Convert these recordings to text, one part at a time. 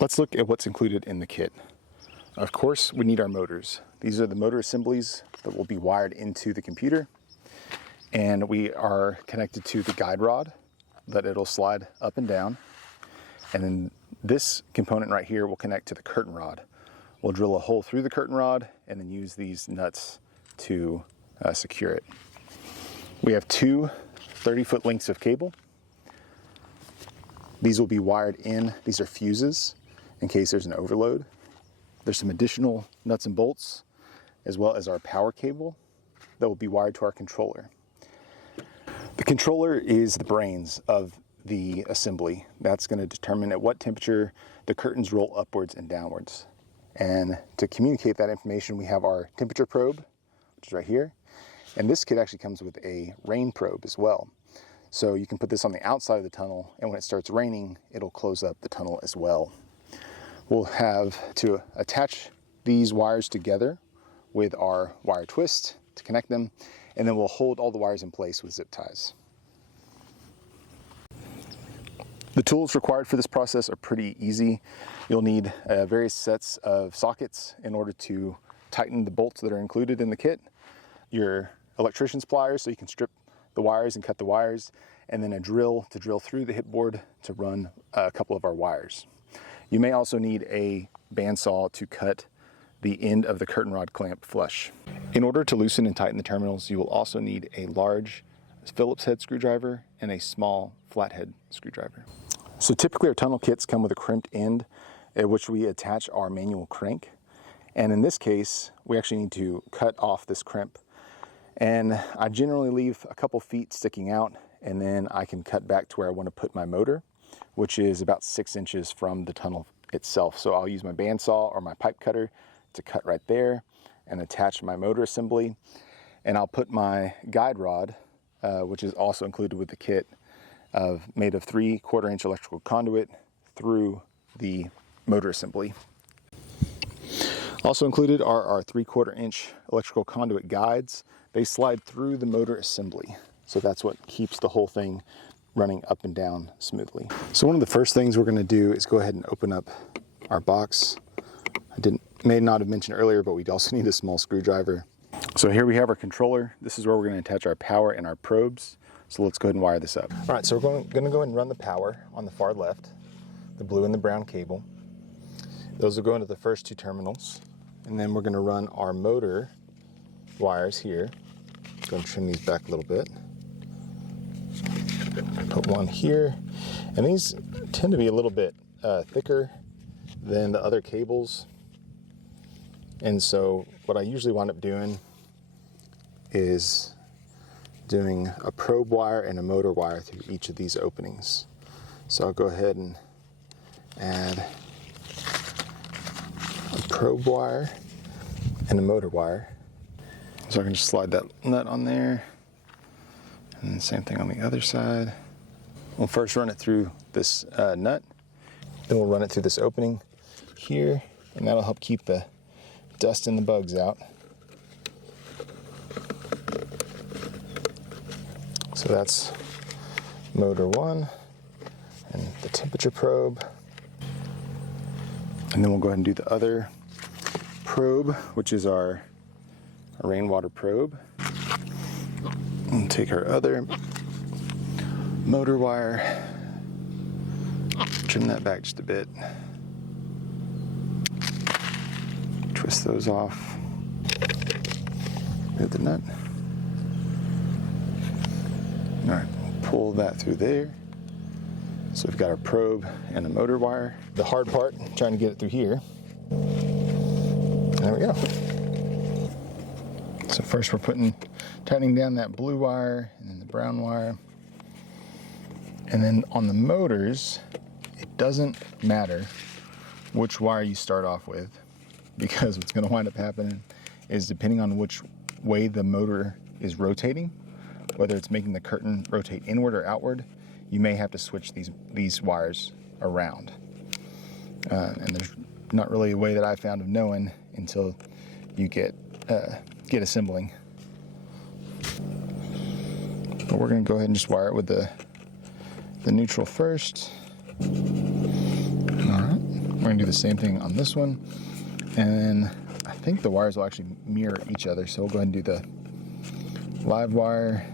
Let's look at what's included in the kit. Of course, we need our motors. These are the motor assemblies that will be wired into the computer, and we are connected to the guide rod that it'll slide up and down. And then this component right here will connect to the curtain rod. We'll drill a hole through the curtain rod and then use these nuts to secure it. We have two 30-foot lengths of cable. These will be wired in. These are fuses in case there's an overload. There's some additional nuts and bolts, as well as our power cable that will be wired to our controller. The controller is the brains of the assembly. That's going to determine at what temperature the curtains roll upwards and downwards. And to communicate that information, we have our temperature probe, which is right here. And this kit actually comes with a rain probe as well. So you can put this on the outside of the tunnel, and when it starts raining, it'll close up the tunnel as well. We'll have to attach these wires together with our wire twist to connect them, and then we'll hold all the wires in place with zip ties. The tools required for this process are pretty easy. You'll need various sets of sockets in order to tighten the bolts that are included in the kit, your electrician's pliers so you can strip the wires and cut the wires, and then a drill to drill through the hipboard to run a couple of our wires. You may also need a bandsaw to cut the end of the curtain rod clamp flush. In order to loosen and tighten the terminals, you will also need a large Phillips head screwdriver and a small flathead screwdriver. So typically our tunnel kits come with a crimped end at which we attach our manual crank. And in this case, we actually need to cut off this crimp. And I generally leave a couple feet sticking out, and then I can cut back to where I want to put my motor, which is about 6 inches from the tunnel itself. So I'll use my bandsaw or my pipe cutter to cut right there and attach my motor assembly. And I'll put my guide rod, which is also included with the kit, made of 3/4 inch electrical conduit through the motor assembly. Also included are our 3/4 inch electrical conduit guides. They slide through the motor assembly. So that's what keeps the whole thing running up and down smoothly. So one of the first things we're gonna do is go ahead and open up our box. May not have mentioned earlier, but we'd also need a small screwdriver. So here we have our controller. This is where we're gonna attach our power and our probes. So let's go ahead and wire this up. All right, so we're gonna go ahead and run the power on the far left, the blue and the brown cable. Those will go into the first two terminals. And then we're gonna run our motor wires here. Go and trim these back a little bit. Put one here. And these tend to be a little bit thicker than the other cables. And so what I usually wind up doing is doing a probe wire and a motor wire through each of these openings. So I'll go ahead and add a probe wire and a motor wire. So I can just slide that nut on there, and the same thing on the other side. We'll first run it through this nut, then we'll run it through this opening here, and that'll help keep the dust and the bugs out. So that's motor one and the temperature probe. And then we'll go ahead and do the other probe, which is our rainwater probe. And take our other motor wire, trim that back just a bit, twist those off, move the nut. All right, pull that through there. So we've got our probe and a motor wire. The hard part, trying to get it through here. There we go. So first we're tightening down that blue wire and then the brown wire. And then on the motors, it doesn't matter which wire you start off with, because what's gonna wind up happening is, depending on which way the motor is rotating, whether it's making the curtain rotate inward or outward, you may have to switch these wires around. And there's not really a way that I found of knowing until you get assembling. But we're gonna go ahead and just wire it with the neutral first. All right. We're gonna do the same thing on this one. And I think the wires will actually mirror each other. So we'll go ahead and do the live wire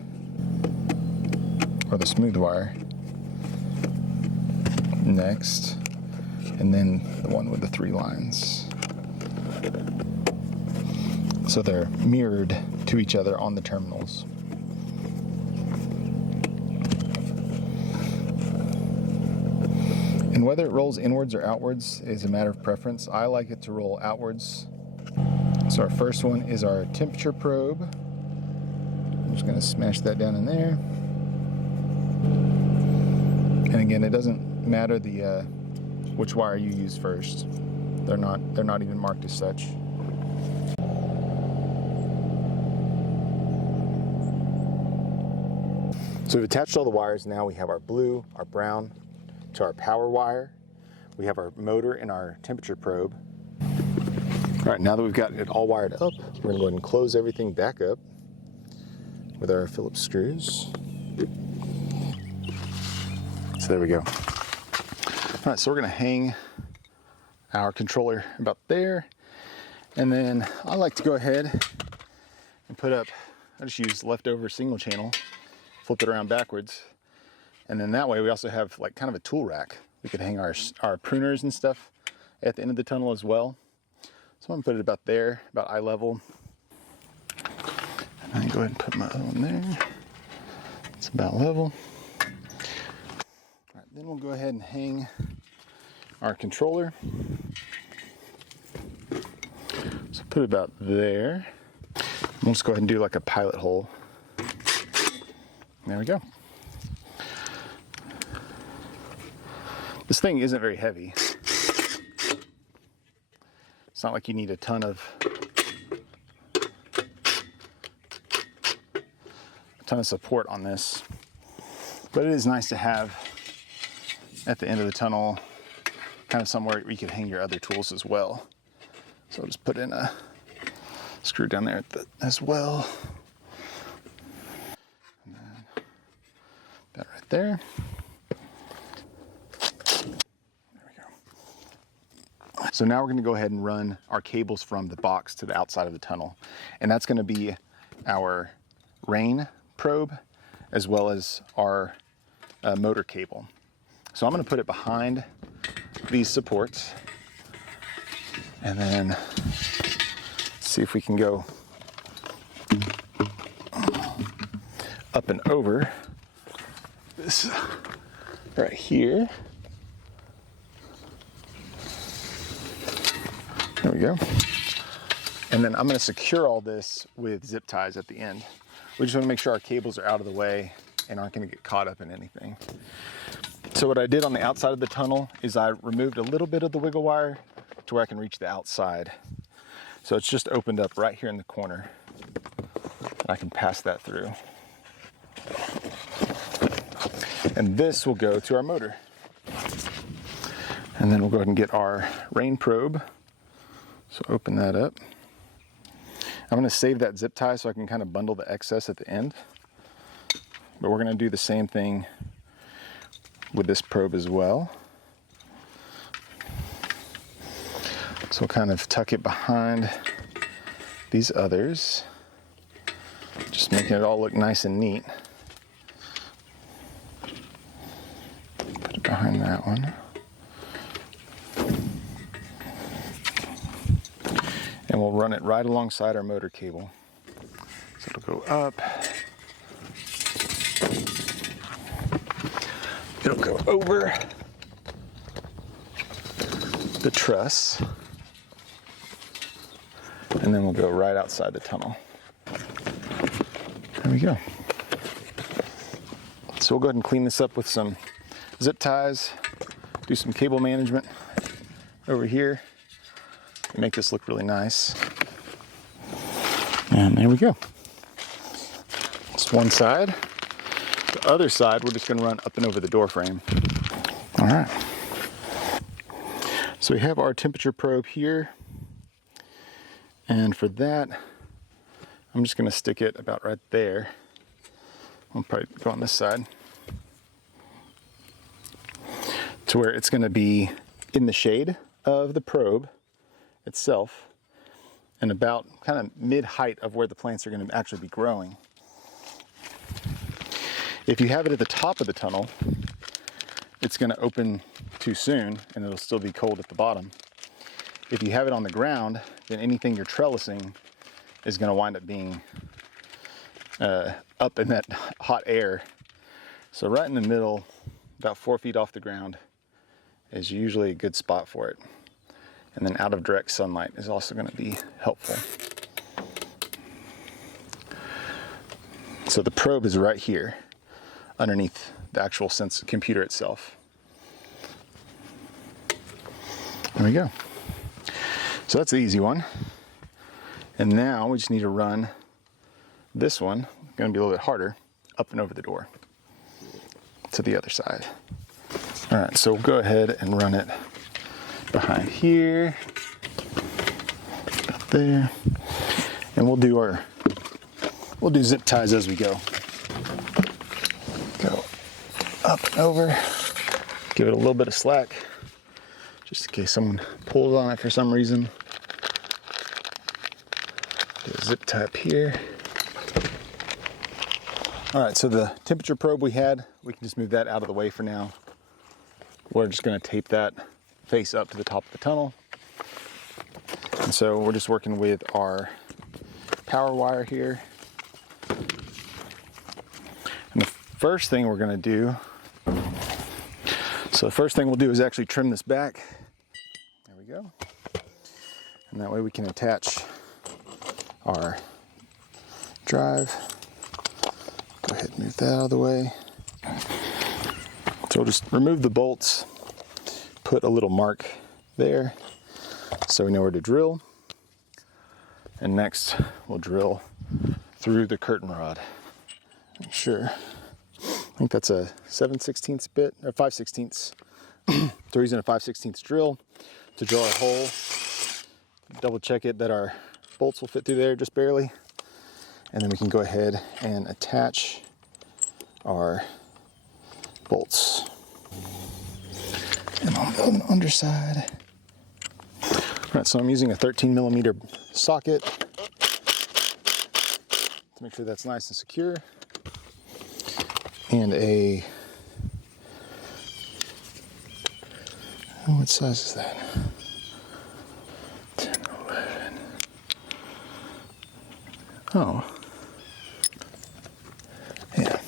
or the smooth wire next, and then the one with the 3 lines. So they're mirrored to each other on the terminals. And whether it rolls inwards or outwards is a matter of preference. I like it to roll outwards. So our first one is our temperature probe. I'm just going to smash that down in there. And again, it doesn't matter which wire you use first. They're not even marked as such. So we've attached all the wires. Now we have our blue, our brown to our power wire. We have our motor and our temperature probe. All right, now that we've got it all wired up, we're gonna go ahead and close everything back up with our Phillips screws. So there we go. All right, so we're gonna hang our controller about there. And then I like to go ahead and put up, I just use leftover single channel, flip it around backwards. And then that way we also have like kind of a tool rack. We could hang our pruners and stuff at the end of the tunnel as well. So I'm gonna put it about there, about eye level. And then go ahead and put my other one there. It's about level. All right, then we'll go ahead and hang our controller. So put it about there. We'll just go ahead and do like a pilot hole. There we go. This thing isn't very heavy. It's not like you need a ton of support on this, but it is nice to have at the end of the tunnel kind of somewhere where you can hang your other tools as well. So I'll just put in a screw down there as well. And then that right there. So now we're going to go ahead and run our cables from the box to the outside of the tunnel. And that's going to be our rain probe as well as our motor cable. So I'm going to put it behind these supports and then see if we can go up and over this right here. There we go. And then I'm going to secure all this with zip ties at the end. We just want to make sure our cables are out of the way and aren't going to get caught up in anything. So what I did on the outside of the tunnel is I removed a little bit of the wiggle wire to where I can reach the outside. So it's just opened up right here in the corner. And I can pass that through. And this will go to our motor. And then we'll go ahead and get our rain probe. So open that up. I'm going to save that zip tie so I can kind of bundle the excess at the end. But we're going to do the same thing with this probe as well. So we'll kind of tuck it behind these others, just making it all look nice and neat. Put it behind that one. And we'll run it right alongside our motor cable. So it'll go up. It'll go over the truss. And then we'll go right outside the tunnel. There we go. So we'll go ahead and clean this up with some zip ties, do some cable management over here. Make this look really nice. And there we go. That's one side. The other side, we're just going to run up and over the door frame. All right. So we have our temperature probe here. And for that, I'm just going to stick it about right there. I'll probably go on this side to where it's going to be in the shade of the probe itself and about kind of mid-height of where the plants are going to actually be growing. If you have it at the top of the tunnel, it's going to open too soon and it'll still be cold at the bottom. If you have it on the ground, then anything you're trellising is going to wind up being up in that hot air. So right in the middle, about 4 feet off the ground, is usually a good spot for it. And then out of direct sunlight is also going to be helpful. So the probe is right here underneath the actual computer itself. There we go. So that's the easy one. And now we just need to run this one, going to be a little bit harder, up and over the door to the other side. All right, so we'll go ahead and run it behind here, up there, and we'll do zip ties as we go. Go up and over, give it a little bit of slack, just in case someone pulls on it for some reason. Do a zip tie up here. All right, so the temperature probe we can just move that out of the way for now. We're just gonna tape that face up to the top of the tunnel. And so we're just working with our power wire here. And the first thing we're gonna do, so the first thing we'll do is actually trim this back. There we go. And that way we can attach our drive. Go ahead and move that out of the way. So we'll just remove the bolts, put a little mark there so we know where to drill. And next we'll drill through the curtain rod. Make sure, I think that's a 7/16 bit, or 5/16. So we're using a 5/16 drill to drill our hole. Double check it that our bolts will fit through there just barely. And then we can go ahead and attach our bolts. And on the underside. All right, so I'm using a 13mm socket to make sure that's nice and secure. And what size is that? 10, 11. Oh. Yeah.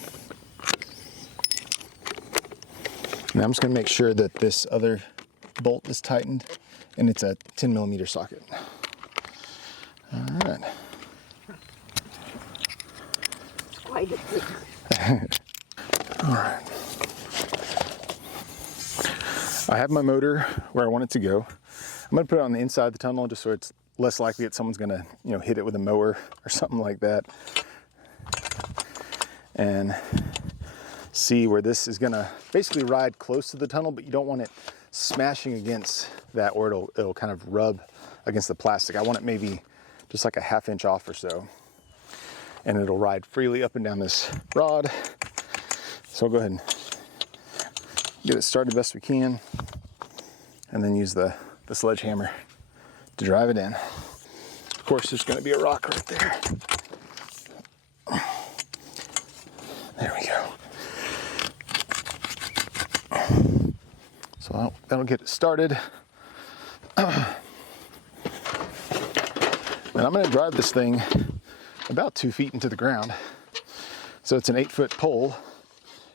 Now I'm just going to make sure that this other bolt is tightened, and it's a 10mm socket. All right. It's quite a thing. All right. I have my motor where I want it to go. I'm going to put it on the inside of the tunnel just so it's less likely that someone's going to, hit it with a mower or something like that. And see where this is going to basically ride close to the tunnel, but you don't want it smashing against that, or it'll kind of rub against the plastic. I want it maybe just like a 1/2 inch off or so, and it'll ride freely up and down this rod. So I'll go ahead and get it started best we can, and then use the sledgehammer to drive it in. Of course, there's going to be a rock right there. There we go. So that'll get it started. And I'm going to drive this thing about 2 feet into the ground. So it's an 8-foot pole,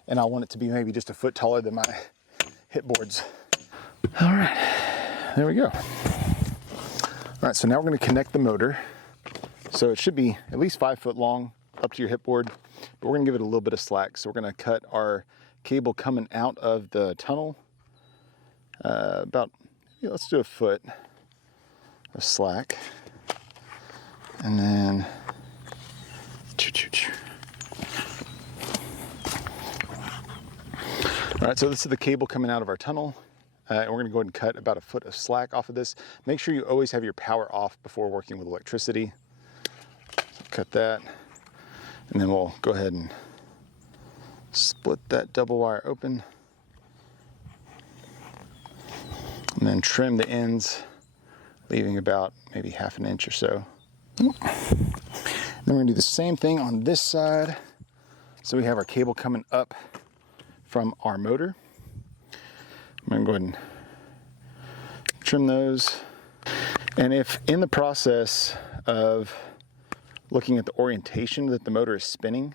and I want it to be maybe just a foot taller than my hip boards. All right, there we go. All right, so now we're going to connect the motor. So it should be at least 5 foot long up to your hip board, but we're going to give it a little bit of slack. So we're going to cut our cable coming out of the tunnel let's do a foot of slack, and then all right, so this is the cable coming out of our tunnel, and we're going to go ahead and cut about a foot of slack off of this. Make sure you always have your power off before working with electricity. So cut that, and then we'll go ahead and split that double wire open. And then trim the ends, leaving about maybe half an inch or so. Then we're gonna do the same thing on this side. So we have our cable coming up from our motor. I'm gonna go ahead and trim those. And if in the process of looking at the orientation that the motor is spinning,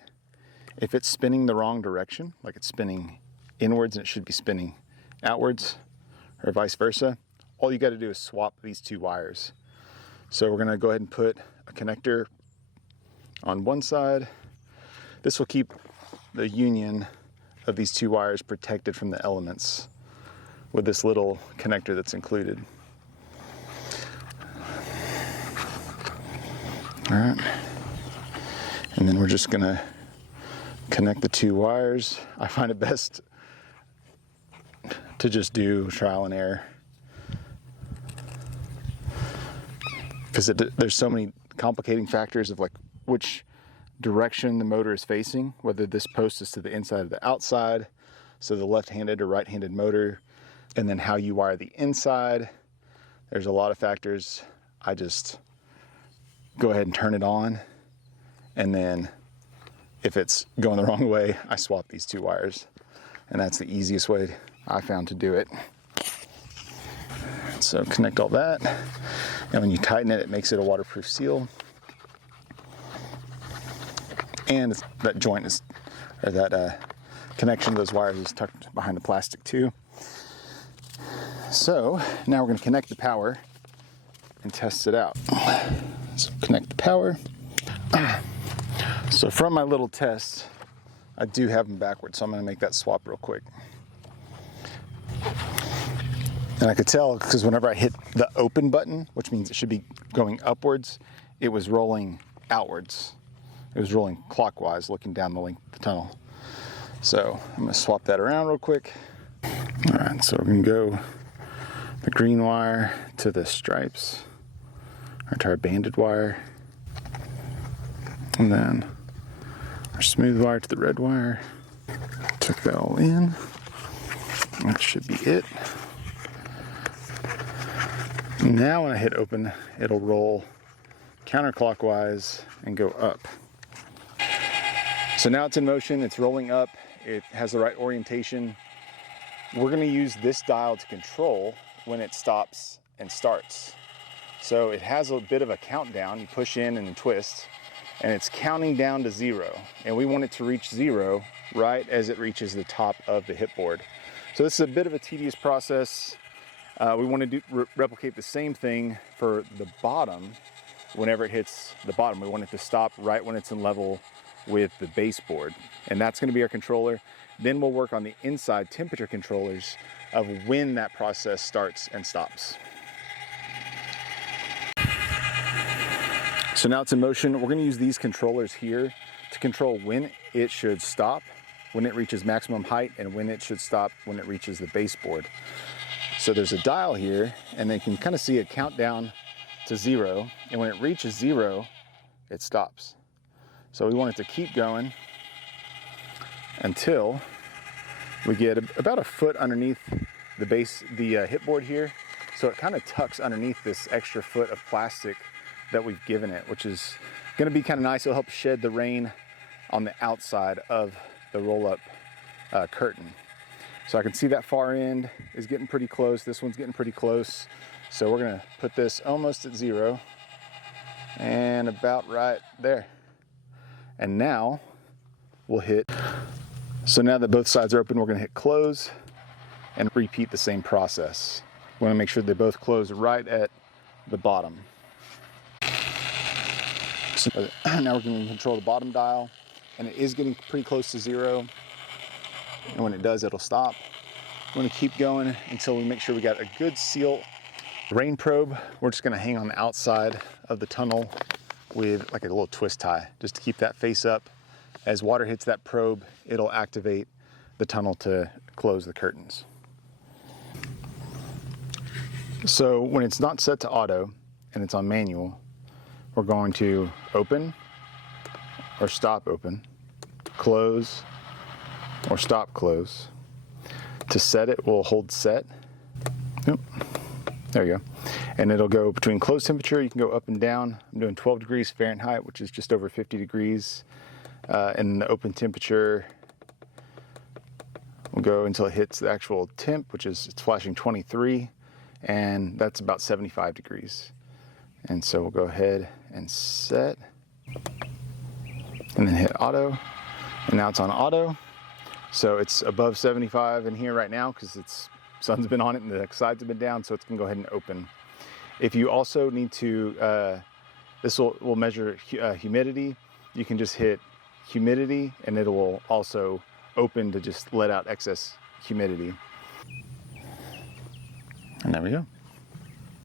if it's spinning the wrong direction, like it's spinning inwards and it should be spinning outwards, or vice versa, all you got to do is swap these two wires. So we're going to go ahead and put a connector on one side. This will keep the union of these two wires protected from the elements with this little connector that's included. All right, and then we're just going to connect the two wires. I find it best to just do trial and error, because there's so many complicating factors of like which direction the motor is facing, whether this post is to the inside or the outside, so the left-handed or right-handed motor, and then how you wire the inside. There's a lot of factors. I just go ahead and turn it on, and then if it's going the wrong way, I swap these two wires, and that's the easiest way I found to do it. So connect all that, and when you tighten it, it makes it a waterproof seal. And that joint is, or that connection of those wires is tucked behind the plastic too. So now we're going to connect the power and test it out. So connect the power. So from my little test, I do have them backwards, so I'm going to make that swap real quick. And I could tell because whenever I hit the open button, which means it should be going upwards, it was rolling outwards. It was rolling clockwise, looking down the length of the tunnel. So I'm going to swap that around real quick. All right, so we're going to go the green wire to the stripes, or to our banded wire, and then our smooth wire to the red wire. Tuck that all in. That should be it. Now when I hit open, it'll roll counterclockwise and go up. So now it's in motion, it's rolling up, it has the right orientation. We're going to use this dial to control when it stops and starts. So it has a bit of a countdown. You push in and then twist, and it's counting down to 0. And we want it to reach 0 right as it reaches the top of the hip board. So this is a bit of a tedious process. We want to replicate the same thing for the bottom. Whenever it hits the bottom, we want it to stop right when it's in level with the baseboard. And that's going to be our controller. Then we'll work on the inside temperature controllers of when that process starts and stops. So now it's in motion. We're going to use these controllers here to control when it should stop, when it reaches maximum height, and when it should stop when it reaches the baseboard. So there's a dial here, and they can kind of see a countdown to 0, and when it reaches 0, it stops. So we want it to keep going until we get about a foot underneath the base, the hip board here. So it kind of tucks underneath this extra foot of plastic that we've given it, which is going to be kind of nice. It'll help shed the rain on the outside of the roll-up curtain. So I can see that far end is getting pretty close. This one's getting pretty close. So we're going to put this almost at 0 and about right there. And now we'll hit, so now that both sides are open, we're going to hit close and repeat the same process. We want to make sure they both close right at the bottom. So now we're going to control the bottom dial, and it is getting pretty close to 0. And when it does, it'll stop. We're going to keep going until we make sure we got a good seal. Rain probe, we're just going to hang on the outside of the tunnel with like a little twist tie, just to keep that face up. As water hits that probe, it'll activate the tunnel to close the curtains. So when it's not set to auto and it's on manual, we're going to open or stop open, close or stop close. To set it, we'll hold set. Yep. There you go. And it'll go between closed temperature, you can go up and down. I'm doing 12 degrees Fahrenheit, which is just over 50 degrees. And the open temperature will go until it hits the actual temp, which is, it's flashing 23, and that's about 75 degrees. And so we'll go ahead and set, and then hit auto. And now it's on auto. So it's above 75 in here right now because it's sun's been on it and the sides have been down, so it's gonna go ahead and open. If you also need to, this will measure humidity. You can just hit humidity and it will also open to just let out excess humidity. And there we go.